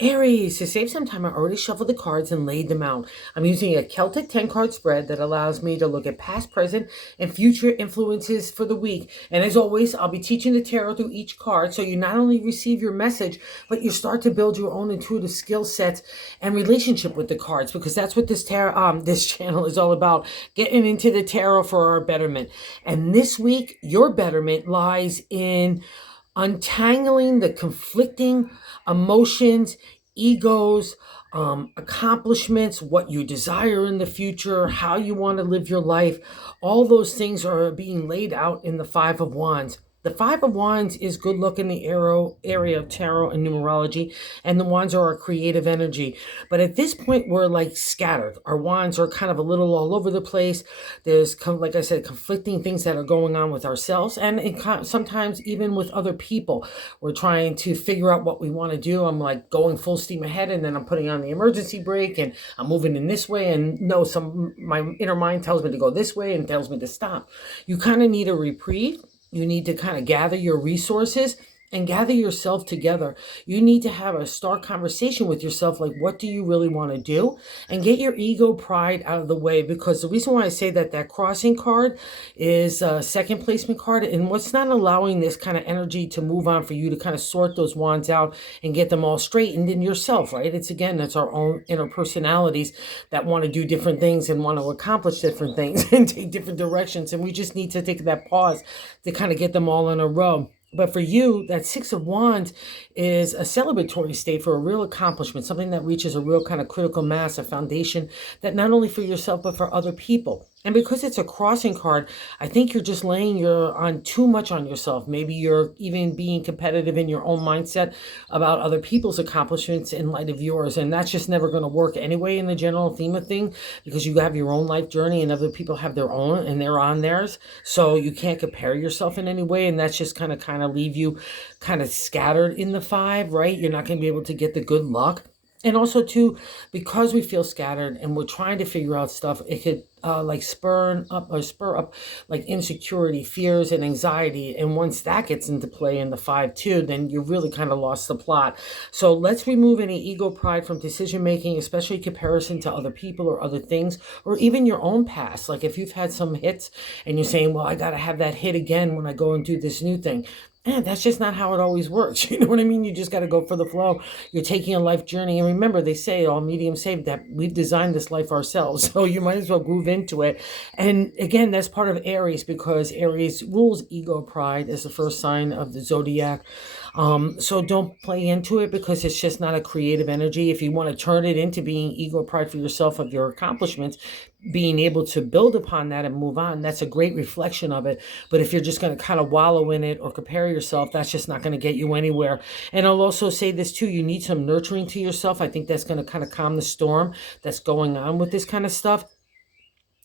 Aries, to save some time, I already shuffled the cards and laid them out. I'm using a Celtic 10 card spread that allows me to look at past, present, and future influences for the week. And as always, I'll be teaching the tarot through each card so you not only receive your message, but you start to build your own intuitive skill sets and relationship with the cards, because that's what this channel is all about, getting into the tarot for our betterment. And this week, your betterment lies in untangling the conflicting emotions, egos, accomplishments, what you desire in the future, how you want to live your life. All those things are being laid out in the Five of Wands. The Five of Wands is good luck in the area of tarot and numerology, and the wands are our creative energy. But at this point, we're like scattered. Our wands are kind of a little all over the place. There's, like I said, conflicting things that are going on with ourselves, and sometimes even with other people. We're trying to figure out what we want to do. I'm like going full steam ahead, and then I'm putting on the emergency brake, and I'm moving in this way. And no, my inner mind tells me to go this way and tells me to stop. You kind of need a reprieve. You need to kind of gather your resources and gather yourself together. You need to have a start conversation with yourself, like, what do you really want to do? And get your ego pride out of the way, because the reason why I say that crossing card is a second placement card, and what's not allowing this kind of energy to move on for you to kind of sort those wands out and get them all straightened in yourself, right? It's our own inner personalities that want to do different things and want to accomplish different things and take different directions, and we just need to take that pause to kind of get them all in a row. But for you, that Six of Wands is a celebratory state for a real accomplishment, something that reaches a real kind of critical mass, a foundation that not only for yourself, but for other people. And because it's a crossing card, I think you're just laying on too much on yourself. Maybe you're even being competitive in your own mindset about other people's accomplishments in light of yours. And that's just never going to work anyway in the general theme of thing, because you have your own life journey and other people have their own and they're on theirs. So you can't compare yourself in any way. And that's just kind of leave you kind of scattered in the five, right? You're not going to be able to get the good luck. And also too, because we feel scattered and we're trying to figure out stuff, it could like spur up like insecurity, fears, and anxiety. And once that gets into play in the 5-2, then you really kind of lost the plot. So let's remove any ego pride from decision making, especially comparison to other people or other things, or even your own past. Like if you've had some hits and you're saying, well, I got to have that hit again when I go and do this new thing. And that's just not how it always works. You know what I mean? You just got to go for the flow. You're taking a life journey. And remember, they say, all mediums say that we've designed this life ourselves. So you might as well groove into it. And again, that's part of Aries, because Aries rules ego pride as the first sign of the zodiac. So don't play into it, because it's just not a creative energy. If you want to turn it into being ego pride for yourself of your accomplishments, being able to build upon that and move on, that's a great reflection of it. But if you're just going to kind of wallow in it or compare yourself, that's just not going to get you anywhere. And I'll also say this too, you need some nurturing to yourself. I think that's going to kind of calm the storm that's going on with this kind of stuff.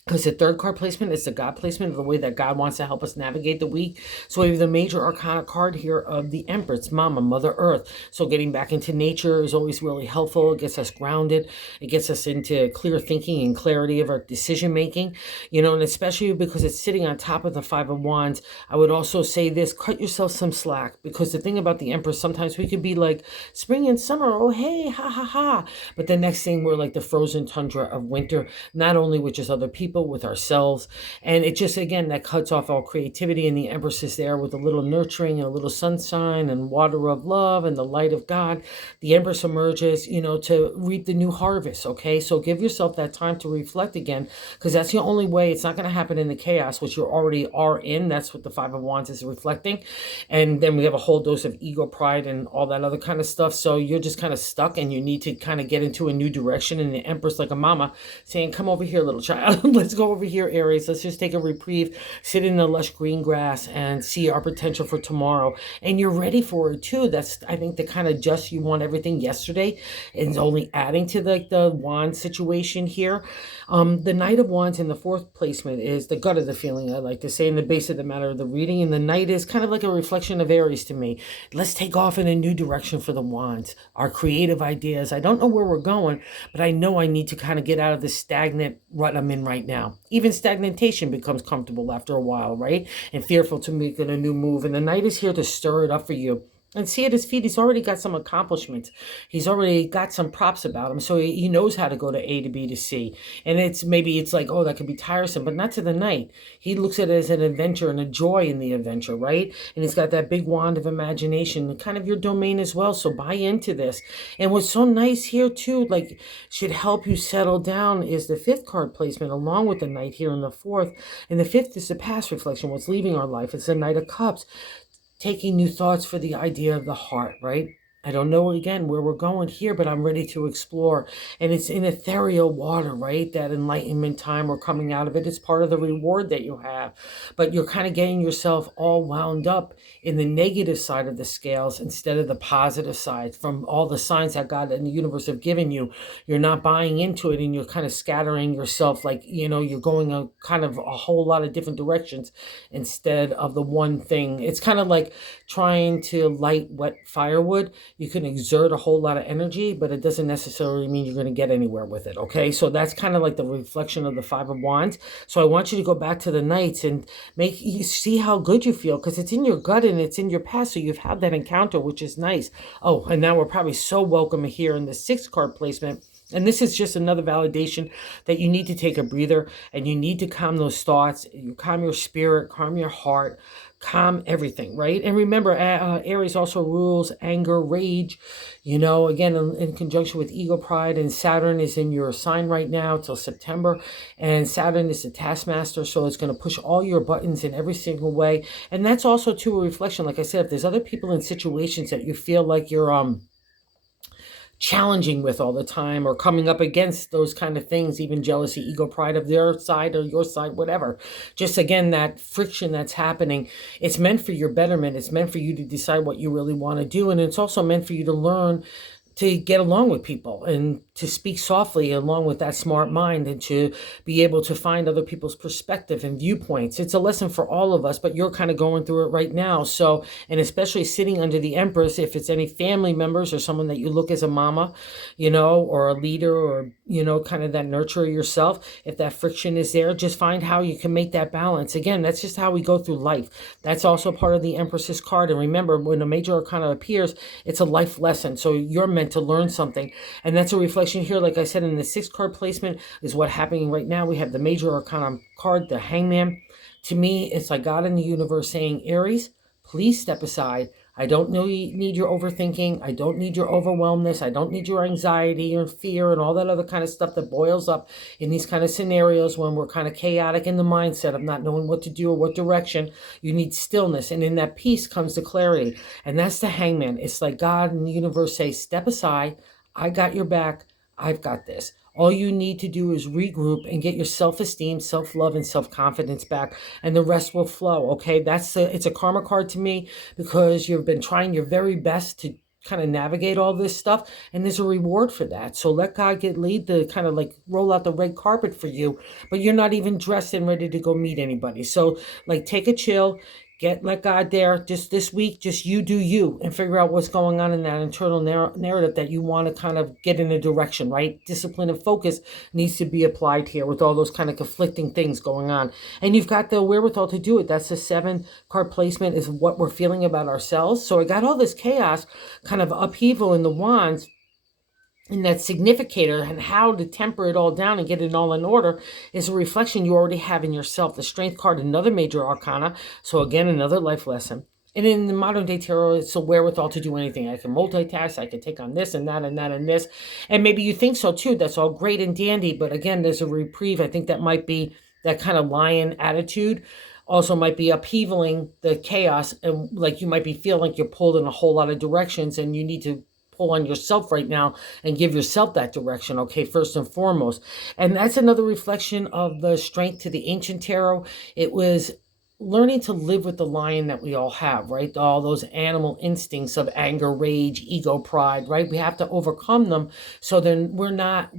Because the third card placement is the God placement, of the way that God wants to help us navigate the week. So we have the major arcana card here of the Empress, Mama, Mother Earth. So getting back into nature is always really helpful. It gets us grounded. It gets us into clear thinking and clarity of our decision making. You know, and especially because it's sitting on top of the Five of Wands, I would also say this, cut yourself some slack. Because the thing about the Empress, sometimes we could be like spring and summer, oh hey, ha ha ha. But the next thing, we're like the frozen tundra of winter, not only with just other people, with ourselves. And it just, again, that cuts off all creativity. And the Empress is there with a little nurturing and a little sunshine and water of love and the light of God. The Empress emerges, you know, to reap the new harvest. Okay, so give yourself that time to reflect again, because that's the only way. It's not going to happen in the chaos, which you already are in. That's what the Five of Wands is reflecting. And then we have a whole dose of ego pride and all that other kind of stuff. So you're just kind of stuck, and you need to kind of get into a new direction. And the Empress, like a mama, saying, come over here, little child. Let's go over here, Aries. Let's just take a reprieve, sit in the lush green grass, and see our potential for tomorrow. And you're ready for it too. That's, I think, the kind of just you want everything yesterday is only adding to the wand situation here. The Knight of Wands in the fourth placement is the gut of the feeling, I like to say, in the base of the matter of the reading. And the Knight is kind of like a reflection of Aries to me. Let's take off in a new direction for the wands, our creative ideas. I don't know where we're going, but I know I need to kind of get out of this stagnant rut I'm in right now. Even stagnation becomes comfortable after a while, right? And fearful to make a new move. And the Knight is here to stir it up for you. And see, at his feet, he's already got some accomplishments. He's already got some props about him. So he knows how to go to A to B to C. And maybe it's like, oh, that could be tiresome, but not to the knight. He looks at it as an adventure and a joy in the adventure, right? And he's got that big wand of imagination, kind of your domain as well. So buy into this. And what's so nice here too, like should help you settle down, is the fifth card placement along with the knight here in the fourth. And the fifth is the past reflection, what's leaving our life. It's the Knight of Cups, taking new thoughts for the idea of the heart, right? I don't know again where we're going here, but I'm ready to explore. And it's in ethereal water, right? That enlightenment time, we're coming out of it. It's part of the reward that you have. But you're kind of getting yourself all wound up in the negative side of the scales instead of the positive side. From all the signs that God and the universe have given you, you're not buying into it, and you're kind of scattering yourself, like, you're going a kind of a whole lot of different directions instead of the one thing. It's kind of like trying to light wet firewood. You can exert a whole lot of energy, but it doesn't necessarily mean you're going to get anywhere with it. Okay, so that's kind of like the reflection of the Five of Wands. So I want you to go back to the Knights and make you see how good you feel, because it's in your gut and it's in your past. So you've had that encounter, which is nice. Oh, and now we're probably so welcome here in the sixth card placement. And this is just another validation that you need to take a breather and you need to calm those thoughts. You calm your spirit, calm your heart, calm everything, right? And remember, Aries also rules anger, rage, again, in conjunction with ego, pride, and Saturn is in your sign right now till September. And Saturn is the taskmaster, so it's going to push all your buttons in every single way. And that's also, too, a reflection. Like I said, if there's other people in situations that you feel like you're, challenging with all the time, or coming up against those kind of things, even jealousy, ego, pride of their side or your side, whatever. Just again, that friction that's happening, it's meant for your betterment. It's meant for you to decide what you really want to do. And it's also meant for you to learn to get along with people and to speak softly along with that smart mind, and to be able to find other people's perspective and viewpoints. It's a lesson for all of us, but you're kind of going through it right now. So, and especially sitting under the Empress, if it's any family members or someone that you look as a mama, or a leader, or, kind of that nurturer yourself, if that friction is there, just find how you can make that balance. Again, that's just how we go through life. That's also part of the Empress's card. And remember, when a major arcana appears, it's a life lesson. So you're meant to learn something. And that's a reflection here. Like I said, in the sixth card placement is what happening right now. We have the major arcana card, the Hangman. To me, it's like God in the universe saying, Aries, please step aside. I don't need your overthinking. I don't need your overwhelmness. I don't need your anxiety or fear and all that other kind of stuff that boils up in these kind of scenarios when we're kind of chaotic in the mindset of not knowing what to do or what direction. You need stillness. And in that peace comes the clarity. And that's the Hangman. It's like God and the universe say, step aside. I got your back. I've got this. All you need to do is regroup and get your self-esteem, self-love, and self-confidence back, and the rest will flow, okay? It's a karma card to me, because you've been trying your very best to kind of navigate all this stuff, and there's a reward for that. So let God lead the kind of like roll out the red carpet for you, but you're not even dressed and ready to go meet anybody. So like take a chill, let God there. Just this week, just you do you, and figure out what's going on in that internal narrative that you want to kind of get in a direction, right? Discipline and focus needs to be applied here with all those kind of conflicting things going on. And you've got the wherewithal to do it. That's the 7 card placement, is what we're feeling about ourselves. So I got all this chaos, kind of upheaval in the wands, and that significator, and how to temper it all down and get it all in order, is a reflection you already have in yourself. The Strength card, another major arcana. So again, another life lesson. And in the modern day tarot, it's a wherewithal to do anything. I can multitask. I can take on this and that and that and this. And maybe you think so too. That's all great and dandy. But again, there's a reprieve. I think that might be that kind of lion attitude. Also might be upheavaling the chaos. And like you might be feeling like you're pulled in a whole lot of directions, and you need to pull on yourself right now and give yourself that direction, okay, first and foremost. And that's another reflection of the Strength to the ancient tarot. It was learning to live with the lion that we all have, right? All those animal instincts of anger, rage, ego, pride, right? We have to overcome them, so then we're not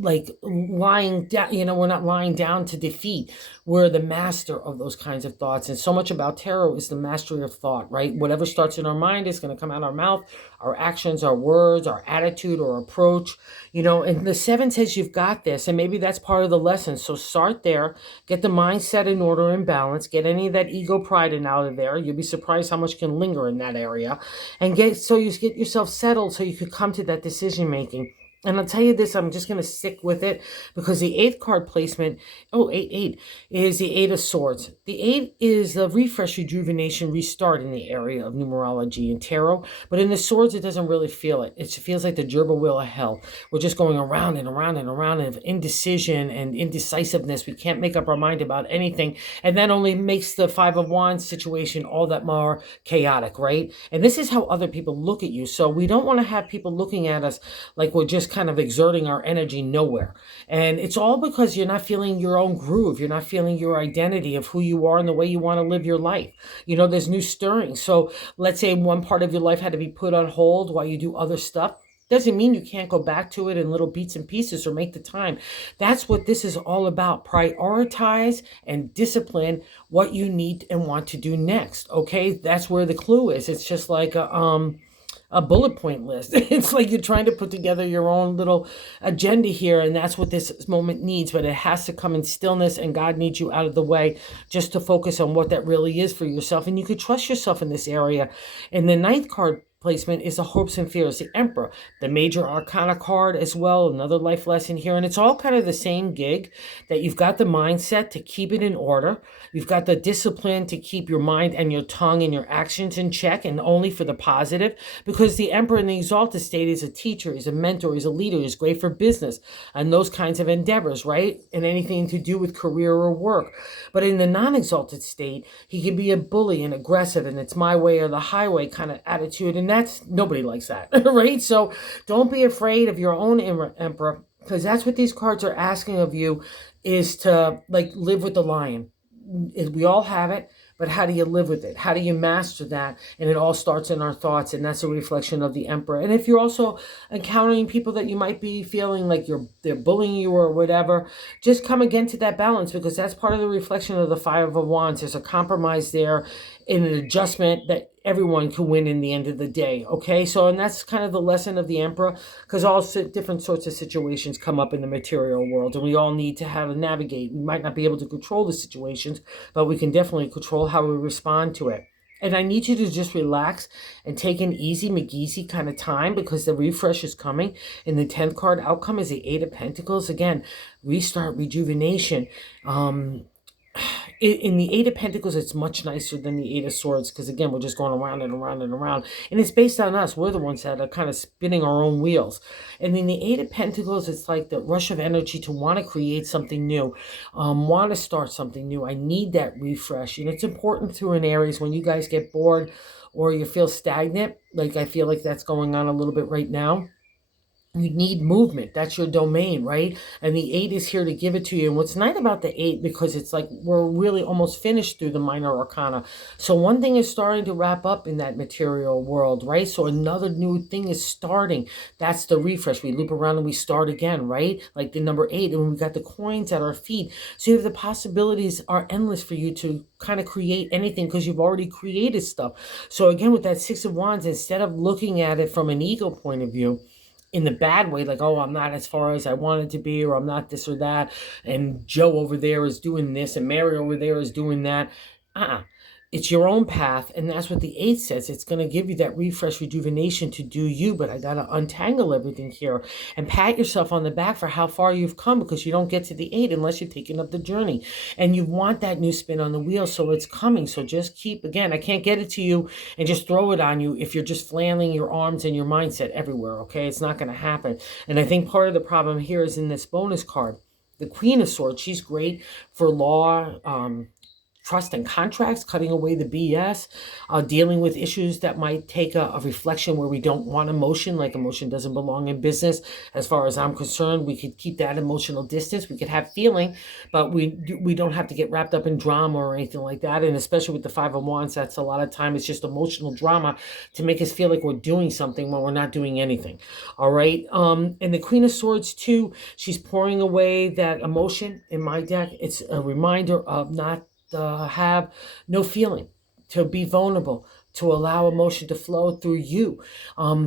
like lying down, we're not lying down to defeat. We're the master of those kinds of thoughts. And so much about tarot is the mastery of thought, right? Whatever starts in our mind is going to come out our mouth, our actions, our words, our attitude or approach, and the seven says you've got this. And maybe that's part of the lesson. So start there, get the mindset in order and balance, get any of that ego pride out of there. You'll be surprised how much can linger in that area, and get yourself settled so you could come to that decision making. And I'll tell you this, I'm just going to stick with it because the eighth card placement, eight, is the Eight of Swords. The eight is the refresh, rejuvenation, restart in the area of numerology and tarot. But in the swords, it doesn't really feel it. It feels like the gerbil wheel of hell. We're just going around and around and around of indecision and indecisiveness. We can't make up our mind about anything. And that only makes the Five of Wands situation all that more chaotic, right? And this is how other people look at you. So we don't want to have people looking at us like we're just kind of exerting our energy nowhere. And it's all because you're not feeling your own groove. You're not feeling your identity of who you are and the way you want to live your life. There's new stirring. So let's say one part of your life had to be put on hold while you do other stuff. Doesn't mean you can't go back to it in little bits and pieces or make the time. That's what this is all about. Prioritize and discipline what you need and want to do next. Okay, that's where the clue is. It's just like a bullet point list. It's like you're trying to put together your own little agenda here, and that's what this moment needs. But it has to come in stillness, and God needs you out of the way just to focus on what that really is for yourself. And you could trust yourself in this area. And the ninth card placement is the hopes and fears, the Emperor, the major arcana card as well, another life lesson here. And it's all kind of the same gig, that you've got the mindset to keep it in order. You've got the discipline to keep your mind and your tongue and your actions in check, and only for the positive, because the Emperor in the exalted state is a teacher, he's a mentor, he's a leader, he's great for business and those kinds of endeavors, right? And anything to do with career or work. But in the non-exalted state, he can be a bully and aggressive, and it's my way or the highway kind of attitude. And nobody likes that, right? So don't be afraid of your own Emperor, because that's what these cards are asking of you, is to live with the lion. We all have it, but how do you live with it? How do you master that? And it all starts in our thoughts, and that's a reflection of the Emperor. And if you're also encountering people that you might be feeling like they're bullying you or whatever, just come again to that balance, because that's part of the reflection of the Five of Wands. There's a compromise there, in an adjustment that everyone can win in the end of the day. Okay, so, and that's kind of the lesson of the Emperor, because all different sorts of situations come up in the material world, and we all need to have to navigate. We might not be able to control the situations, but we can definitely control how we respond to it. And I need you to just relax and take an easy McGeezy kind of time, because the refresh is coming. And the 10th card outcome is the Eight of Pentacles. Again, restart, rejuvenation. In the Eight of Pentacles, it's much nicer than the Eight of Swords, because again, we're just going around and around and around, and it's based on us. We're the ones that are kind of spinning our own wheels. And in the Eight of Pentacles, it's like the rush of energy to want to create something new, want to start something new. I need that refresh, and it's important through an Aries when you guys get bored or you feel stagnant, like I feel like that's going on a little bit right now. You need movement. That's your domain, right? And the eight is here to give it to you. And what's nice about the eight, because it's like we're really almost finished through the minor arcana. So one thing is starting to wrap up in that material world, right? So another new thing is starting. That's the refresh. We loop around and we start again, right? Like the number eight, and we've got the coins at our feet. So you have the possibilities are endless for you to kind of create anything, because you've already created stuff. So again, with that Six of Wands, instead of looking at it from an ego point of view, in the bad way, like, oh, I'm not as far as I wanted to be, or I'm not this or that, and Joe over there is doing this, and Mary over there is doing that. It's your own path, and that's what the eight says. It's going to give you that refresh, rejuvenation to do you, but I got to untangle everything here and pat yourself on the back for how far you've come, because you don't get to the eight unless you're taking up the journey, and you want that new spin on the wheel, so it's coming. So just keep, again, I can't get it to you and just throw it on you if you're just flailing your arms and your mindset everywhere, okay? It's not going to happen. And I think part of the problem here is in this bonus card, the Queen of Swords. She's great for law, trust and contracts, cutting away the BS, dealing with issues that might take a reflection where we don't want emotion, like emotion doesn't belong in business. As far as I'm concerned, we could keep that emotional distance. We could have feeling, but we don't have to get wrapped up in drama or anything like that. And especially with the Five of Wands, that's a lot of time it's just emotional drama to make us feel like we're doing something when we're not doing anything. All right. And the Queen of Swords too, she's pouring away that emotion in my deck. It's a reminder of not have no feeling, to be vulnerable, to allow emotion to flow through you.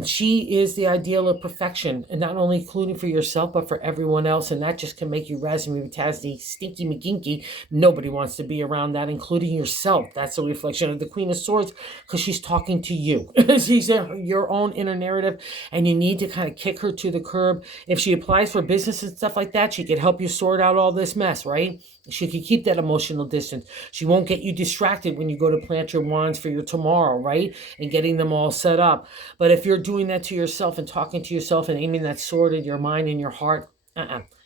She is the ideal of perfection, and not only including for yourself, but for everyone else. And that just can make you raspberry tasty, stinky McGinky. Nobody wants to be around that, including yourself. That's a reflection of the Queen of Swords, because she's talking to you. She's your own inner narrative, and you need to kind of kick her to the curb. If she applies for business and stuff like that, she could help you sort out all this mess, right? She could keep that emotional distance. She won't get you distracted when you go to plant your wands for your tomorrow, right? And getting them all set up. But if you're doing that to yourself and talking to yourself and aiming that sword at your mind and your heart,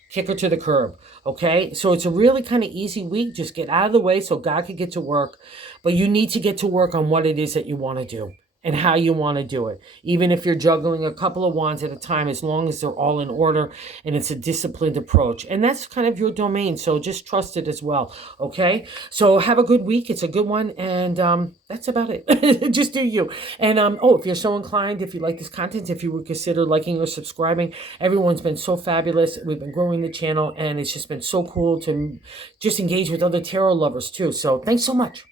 kick her to the curb, okay? So it's a really kind of easy week. Just get out of the way so God can get to work. But you need to get to work on what it is that you want to do and how you want to do it. Even if you're juggling a couple of wands at a time, as long as they're all in order and it's a disciplined approach. And that's kind of your domain, so just trust it as well, okay? So have a good week. It's a good one, and that's about it. Just do you. And if you're so inclined, if you like this content, if you would consider liking or subscribing. Everyone's been so fabulous. We've been growing the channel, and it's just been so cool to just engage with other tarot lovers too. So thanks so much.